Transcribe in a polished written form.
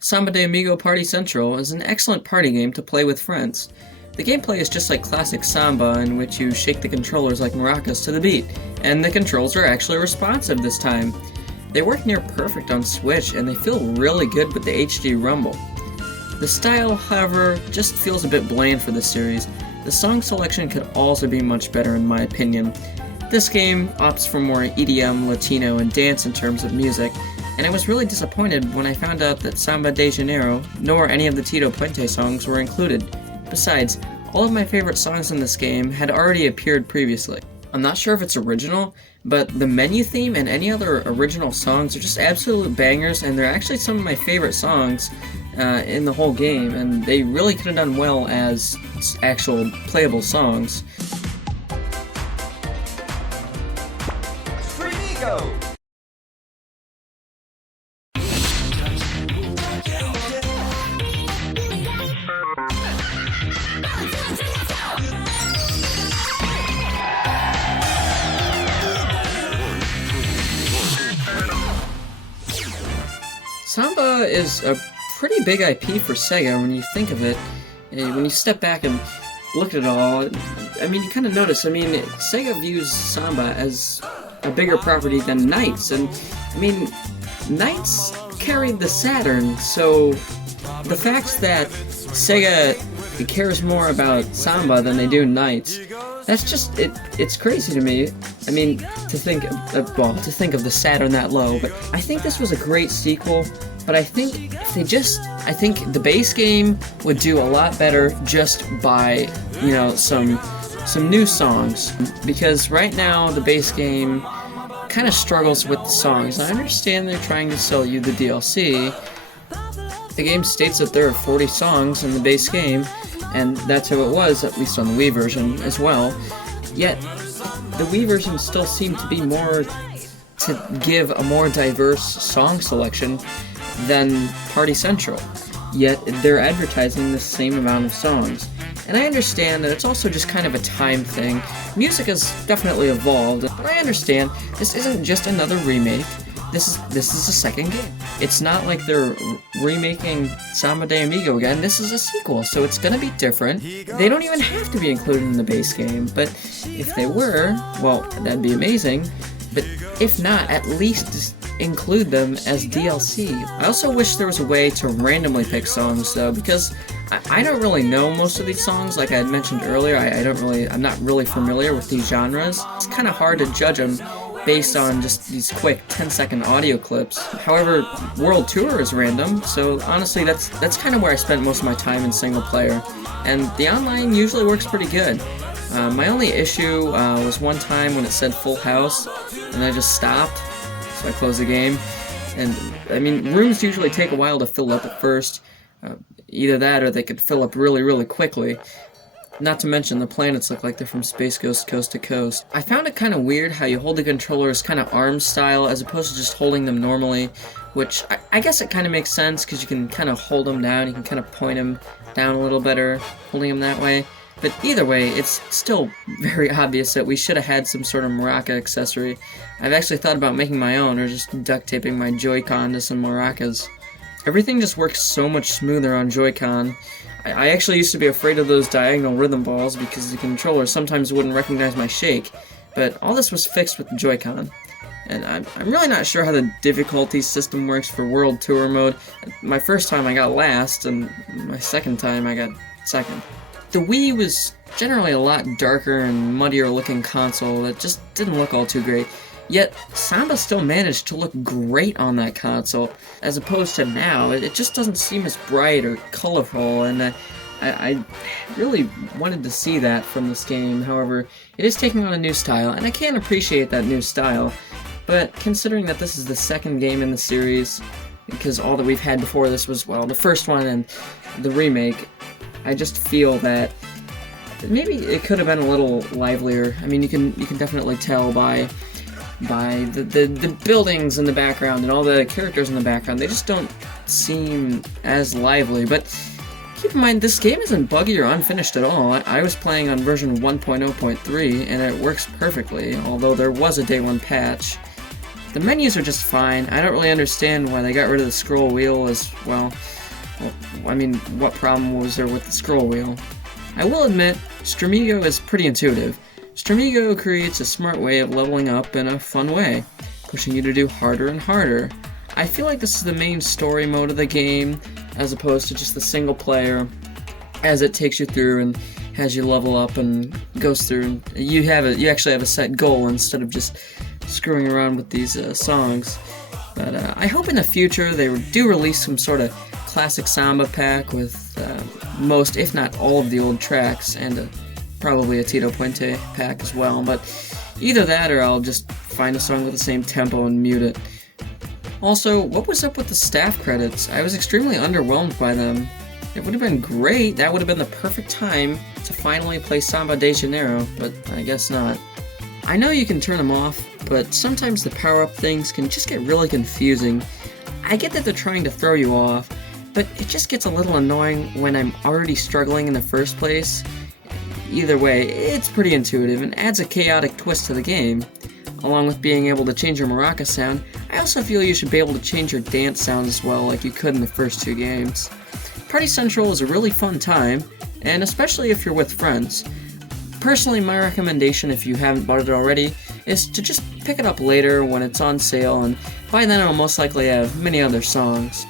Samba de Amigo Party Central is an excellent party game to play with friends. The gameplay is just like classic Samba, in which you shake the controllers like maracas to the beat, and the controls are actually responsive this time. They work near perfect on Switch, and they feel really good with the HD rumble. The style, however, just feels a bit bland for this series. The song selection could also be much better in my opinion. This game opts for more EDM, Latino, and dance in terms of music, and I was really disappointed when I found out that Samba de Janeiro, nor any of the Tito Puente songs were included. Besides, all of my favorite songs in this game had already appeared previously. I'm not sure if it's original, but the menu theme and any other original songs are just absolute bangers, and they're actually some of my favorite songs in the whole game, and they really could have done well as actual playable songs. Samba is a pretty big IP for Sega when you think of it. When you step back and look at it all, I mean, you kind of notice, Sega views Samba as a bigger property than Knights, and, Knights carried the Saturn, so the fact that Sega cares more about Samba than they do Knights, that's just, it's crazy to me. To think of the Saturn that low, but I think this was a great sequel, but I think I think the base game would do a lot better just by, some new songs, because right now the base game kind of struggles with the songs. I understand they're trying to sell you the DLC. The game states that there are 40 songs in the base game, and that's how it was, at least on the Wii version as well. Yet, the Wii version still seemed to be more to give a more diverse song selection than Party Central. Yet, they're advertising the same amount of songs. And I understand that it's also just kind of a time thing. Music has definitely evolved, but I understand this isn't just another remake. This is a second game. It's not like they're remaking Samba de Amigo again. This is a sequel, so it's gonna be different. They don't even have to be included in the base game, but if they were, well, that'd be amazing. But if not, at least just include them as DLC. I also wish there was a way to randomly pick songs, though, because I don't really know most of these songs. Like I had mentioned earlier, I'm not really familiar with these genres. It's kind of hard to judge them based on just these quick 10-second audio clips. However, World Tour is random, so honestly that's kind of where I spent most of my time in single player, and the online usually works pretty good. My only issue was one time when it said full house, and I just stopped, so I closed the game. And rooms usually take a while to fill up at first. Either that or they could fill up really, really quickly. Not to mention, the planets look like they're from Space Ghost Coast to Coast. I found it kind of weird how you hold the controllers kind of arm style as opposed to just holding them normally, which I guess it kind of makes sense because you can kind of hold them down, you can kind of point them down a little better, holding them that way. But either way, it's still very obvious that we should have had some sort of maraca accessory. I've actually thought about making my own, or just duct taping my Joy-Con to some maracas. Everything just works so much smoother on Joy-Con. I actually used to be afraid of those diagonal rhythm balls because the controller sometimes wouldn't recognize my shake, but all this was fixed with the Joy-Con. And I'm really not sure how the difficulty system works for World Tour mode. My first time I got last, and my second time I got second. The Wii was generally a lot darker and muddier looking console that just didn't look all too great. Yet, Samba still managed to look great on that console, as opposed to now. It just doesn't seem as bright or colorful, and I really wanted to see that from this game. However, it is taking on a new style, and I can appreciate that new style, but considering that this is the second game in the series, because all that we've had before this was, well, the first one and the remake, I just feel that maybe it could have been a little livelier. You can definitely tell by the buildings in the background and all the characters in the background. They just don't seem as lively, but keep in mind, this game isn't buggy or unfinished at all. I was playing on version 1.0.3, and it works perfectly, although there was a day one patch. The menus are just fine. I don't really understand why they got rid of the scroll wheel as well. I mean, what problem was there with the scroll wheel? I will admit, Streamigo is pretty intuitive. Streamigo creates a smart way of leveling up in a fun way, pushing you to do harder and harder. I feel like this is the main story mode of the game, as opposed to just the single player, as it takes you through and has you level up and goes through. You actually have a set goal instead of just screwing around with these songs. But I hope in the future they do release some sort of classic Samba pack with most, if not all, of the old tracks, and probably a Tito Puente pack as well. But either that, or I'll just find a song with the same tempo and mute it. Also, what was up with the staff credits? I was extremely underwhelmed by them. It would have been great, that would have been the perfect time to finally play Samba de Janeiro, but I guess not. I know you can turn them off, but sometimes the power-up things can just get really confusing. I get that they're trying to throw you off, but it just gets a little annoying when I'm already struggling in the first place. Either way, it's pretty intuitive and adds a chaotic twist to the game. Along with being able to change your maraca sound, I also feel you should be able to change your dance sound as well, like you could in the first two games. Party Central is a really fun time, and especially if you're with friends. Personally, my recommendation, if you haven't bought it already, is to just pick it up later when it's on sale, and by then it'll most likely have many other songs.